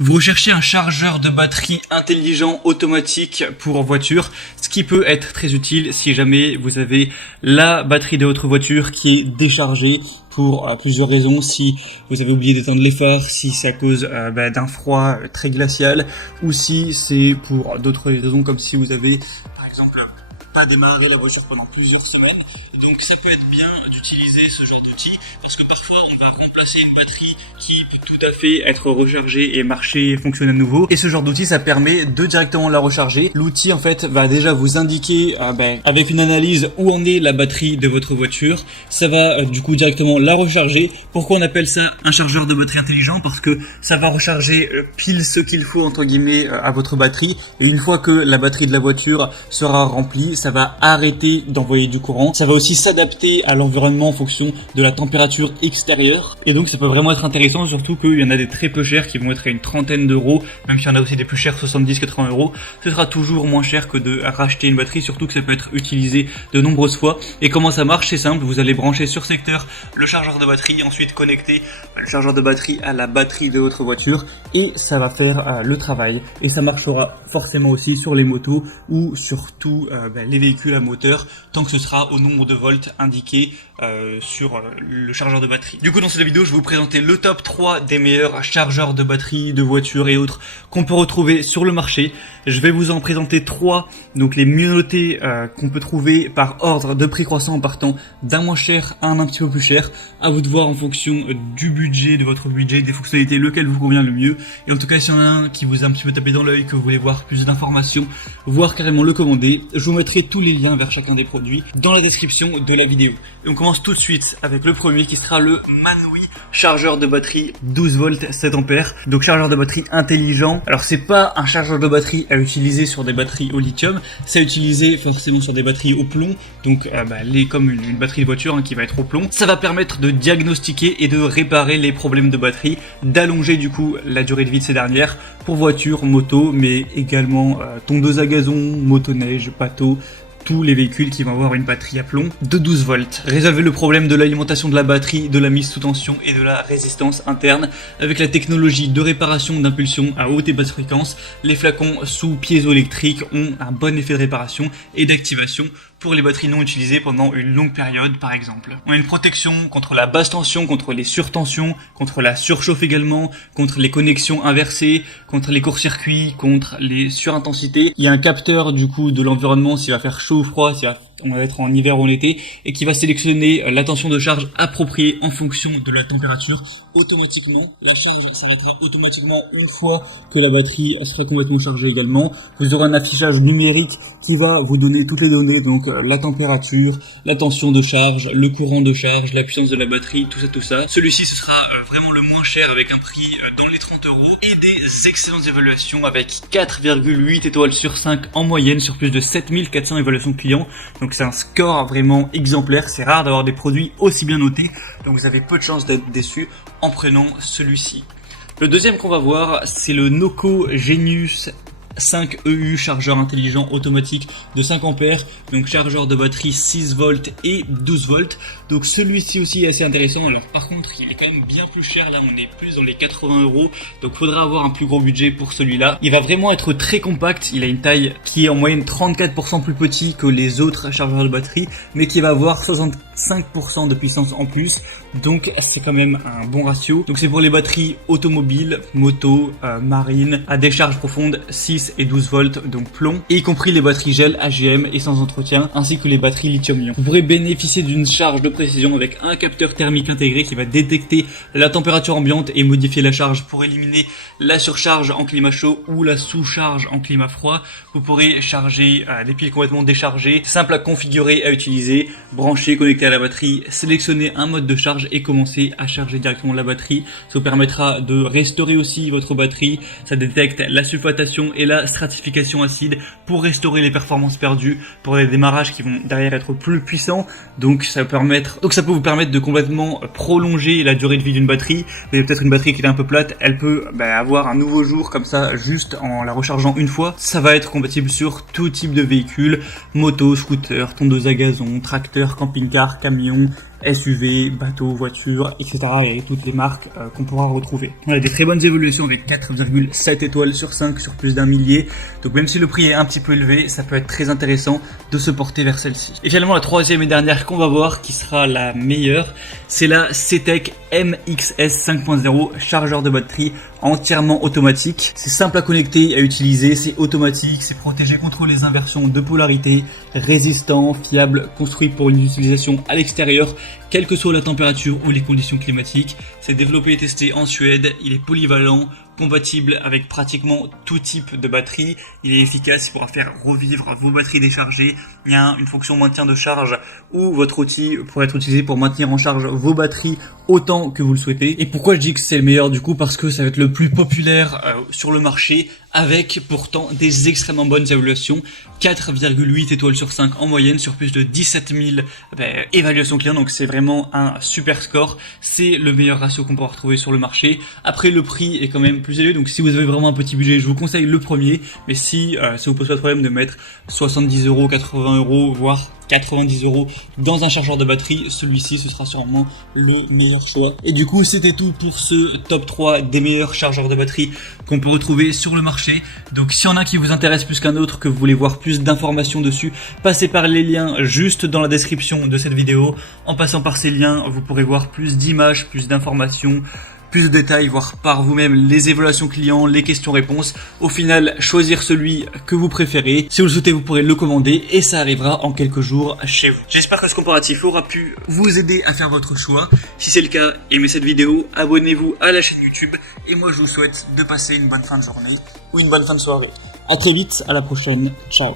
Vous recherchez un chargeur de batterie intelligent automatique pour voiture, ce qui peut être très utile si jamais vous avez la batterie de votre voiture qui est déchargée pour plusieurs raisons. Si vous avez oublié d'éteindre les phares, si c'est à cause d'un froid très glacial, ou si c'est pour d'autres raisons comme si vous avez par exemple pas démarré la voiture pendant plusieurs semaines. Et donc ça peut être bien d'utiliser ce genre d'outil parce que parfois on va remplacer une batterie qui peut tout à fait être rechargée et marcher et fonctionner à nouveau. Et ce genre d'outil, ça permet de directement la recharger. L'outil en fait va déjà vous indiquer avec une analyse où en est la batterie de votre voiture. Ça va du coup directement la recharger. Pourquoi on appelle ça un chargeur de batterie intelligent? Parce que ça va recharger pile ce qu'il faut entre guillemets à votre batterie. Et une fois que la batterie de la voiture sera remplie, ça va arrêter d'envoyer du courant. Ça va aussi s'adapter à l'environnement en fonction de la température extérieure. Et donc ça peut vraiment être intéressant, surtout qu'il y en a des très peu chers qui vont être à une trentaine d'euros, même s'il y en a aussi des plus chers, 70-80 euros. Ce sera toujours moins cher que de racheter une batterie, surtout que ça peut être utilisé de nombreuses fois. Et comment ça marche? C'est simple, vous allez brancher sur secteur le chargeur de batterie, ensuite connecter le chargeur de batterie à la batterie de votre voiture et ça va faire le travail. Et ça marchera forcément aussi sur les motos ou sur tous les véhicules à moteur, tant que ce sera au nombre de volts indiqué sur le chargeur de batterie. Du coup, dans cette vidéo, je vais vous présenter le top 3 des meilleurs chargeurs de batterie, de voitures et autres qu'on peut retrouver sur le marché. Je vais vous en présenter 3, donc les mieux notés qu'on peut trouver par ordre de prix croissant en partant d'un moins cher à un petit peu plus cher. À vous de voir en fonction du budget, de votre budget, des fonctionnalités, lequel vous convient le mieux. Et en tout cas, s'il y en a un qui vous a un petit peu tapé dans l'œil, que vous voulez voir plus d'informations, voire carrément le commander, je vous mettrai tous les liens vers chacun des produits dans la description de la vidéo. Et on commence tout de suite avec le premier qui sera le Manui chargeur de batterie 12 volts 7 ampères. Donc chargeur de batterie intelligent. Alors c'est pas un chargeur de batterie à utiliser sur des batteries au lithium, c'est à utiliser forcément sur des batteries au plomb. Donc comme une batterie de voiture qui va être au plomb. Ça va permettre de diagnostiquer et de réparer les problèmes de batterie, d'allonger du coup la durée de vie de ces dernières pour voitures, motos, mais également tondeuse à gazon, motoneige, bateau, tous les véhicules qui vont avoir une batterie à plomb de 12 volts. Résolvez le problème de l'alimentation de la batterie, de la mise sous tension et de la résistance interne avec la technologie de réparation d'impulsion à haute et basse fréquence. Les flacons sous piézoélectrique ont un bon effet de réparation et d'activation pour les batteries non utilisées pendant une longue période par exemple. On a une protection contre la basse tension, contre les surtensions, contre la surchauffe également, contre les connexions inversées, contre les court-circuits, contre les surintensités. Il y a un capteur du coup de l'environnement s'il va faire chaud ou froid, si on va être en hiver ou en été, et qui va sélectionner la tension de charge appropriée en fonction de la température automatiquement. La charge s'arrêtera automatiquement une fois que la batterie sera complètement chargée également. Vous aurez un affichage numérique qui va vous donner toutes les données, donc la température, la tension de charge, le courant de charge, la puissance de la batterie, tout ça. Celui-ci, ce sera vraiment le moins cher avec un prix dans les 30 euros et des excellentes évaluations avec 4,8 étoiles sur 5 en moyenne sur plus de 7400 évaluations clients. Donc c'est un score vraiment exemplaire, c'est rare d'avoir des produits aussi bien notés, donc vous avez peu de chances d'être déçus en prenant celui-ci. Le deuxième qu'on va voir, c'est le Noco Genius 5 EU chargeur intelligent automatique de 5 ampères, donc chargeur de batterie 6 volts et 12 volts. Donc celui-ci aussi est assez intéressant. Alors par contre il est quand même bien plus cher, là on est plus dans les 80 euros, donc faudra avoir un plus gros budget pour celui-là. Il va vraiment être très compact, il a une taille qui est en moyenne 34% plus petit que les autres chargeurs de batterie, mais qui va avoir 65% de puissance en plus, donc c'est quand même un bon ratio. Donc c'est pour les batteries automobiles, moto, marine, à décharge profonde 6 et 12 volts, donc plomb, et y compris les batteries gel AGM et sans entretien, ainsi que les batteries lithium-ion. Vous pourrez bénéficier d'une charge de précision avec un capteur thermique intégré qui va détecter la température ambiante et modifier la charge pour éliminer la surcharge en climat chaud ou la sous-charge en climat froid. Vous pourrez charger des piles complètement déchargées, simple à configurer, à utiliser, brancher, connecter à la batterie, sélectionner un mode de charge et commencer à charger directement la batterie. Ça vous permettra de restaurer aussi votre batterie. Ça détecte la sulfatation et la stratification acide pour restaurer les performances perdues pour les démarrages qui vont derrière être plus puissants. Donc ça peut vous permettre de complètement prolonger la durée de vie d'une batterie. Vous avez peut-être une batterie qui est un peu plate, elle peut avoir un nouveau jour comme ça juste en la rechargeant une fois. Ça va être compatible sur tout type de véhicule, moto, scooter, tondeuse à gazon, tracteur, camping-car, camion, SUV, bateaux, voitures, etc. et toutes les marques qu'on pourra retrouver. On a des très bonnes évolutions avec 4,7 étoiles sur 5 sur plus d'un millier. Donc même si le prix est un petit peu élevé, ça peut être très intéressant de se porter vers celle-ci. Et finalement la troisième et dernière qu'on va voir, qui sera la meilleure, c'est la CTEK MXS 5.0 chargeur de batterie entièrement automatique. C'est simple à connecter et à utiliser, c'est automatique, c'est protégé contre les inversions de polarité, résistant, fiable, construit pour une utilisation à l'extérieur, quelle que soit la température ou les conditions climatiques. C'est développé et testé en Suède, il est polyvalent, compatible avec pratiquement tout type de batterie. Il est efficace, il pourra faire revivre vos batteries déchargées. Il y a une fonction maintien de charge où votre outil pourra être utilisé pour maintenir en charge vos batteries autant que vous le souhaitez. Et pourquoi je dis que c'est le meilleur du coup? Parce que ça va être le plus populaire sur le marché, avec pourtant des extrêmement bonnes évaluations. 4,8 étoiles sur 5 en moyenne sur plus de 17 000 évaluations clients. Donc c'est vraiment un super score. C'est le meilleur ratio qu'on pourra retrouver sur le marché. Après le prix est quand même plus élevé, donc si vous avez vraiment un petit budget, je vous conseille le premier. Mais si ça vous pose pas de problème de mettre 70 €, 80 €, voire 90 € dans un chargeur de batterie, celui-ci ce sera sûrement le meilleur choix. Et du coup c'était tout pour ce top 3 des meilleurs chargeurs de batterie qu'on peut retrouver sur le marché. Donc s'il y en a qui vous intéresse plus qu'un autre, que vous voulez voir plus d'informations dessus, passez par les liens juste dans la description de cette vidéo. En passant par ces liens, vous pourrez voir plus d'images, plus d'informations, plus de détails, voir par vous-même les évaluations clients, les questions-réponses. Au final, choisir celui que vous préférez. Si vous le souhaitez, vous pourrez le commander et ça arrivera en quelques jours chez vous. J'espère que ce comparatif aura pu vous aider à faire votre choix. Si c'est le cas, aimez cette vidéo, abonnez-vous à la chaîne YouTube et moi je vous souhaite de passer une bonne fin de journée ou une bonne fin de soirée. À très vite, à la prochaine, ciao.